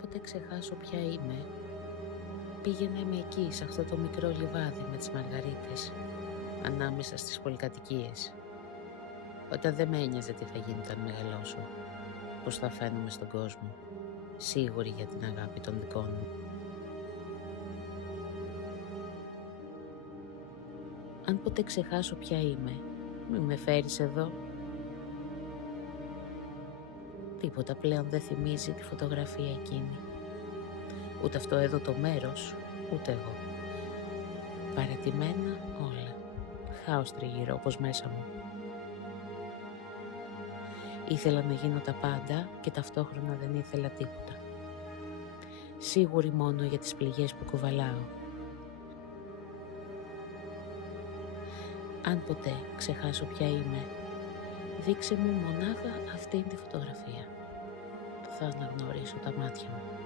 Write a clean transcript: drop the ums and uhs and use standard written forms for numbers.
ποτέ ξεχάσω ποια είμαι, πήγαινε με εκεί, σε αυτό το μικρό λιβάδι με τις μαργαρίτες, ανάμεσα στις πολυκατοικίες. Όταν δεν με ένοιαζε τι θα γίνει όταν μεγαλώσω, πώς θα φαίνομαι στον κόσμο, σίγουρη για την αγάπη των δικών μου. Αν ποτέ ξεχάσω ποια είμαι, μη με φέρεις εδώ. Τίποτα πλέον δεν θυμίζει τη φωτογραφία εκείνη. Ούτε αυτό εδώ το μέρος, ούτε εγώ. Παραιτημένα όλα. Χάος τριγύρω όπως μέσα μου. Ήθελα να γίνω τα πάντα και ταυτόχρονα δεν ήθελα τίποτα. Σίγουρη μόνο για τις πληγές που κουβαλάω. Αν ποτέ ξεχάσω ποια είμαι, δείξε μου μονάχα αυτήν τη φωτογραφία. Θα αναγνωρίσω τα μάτια μου.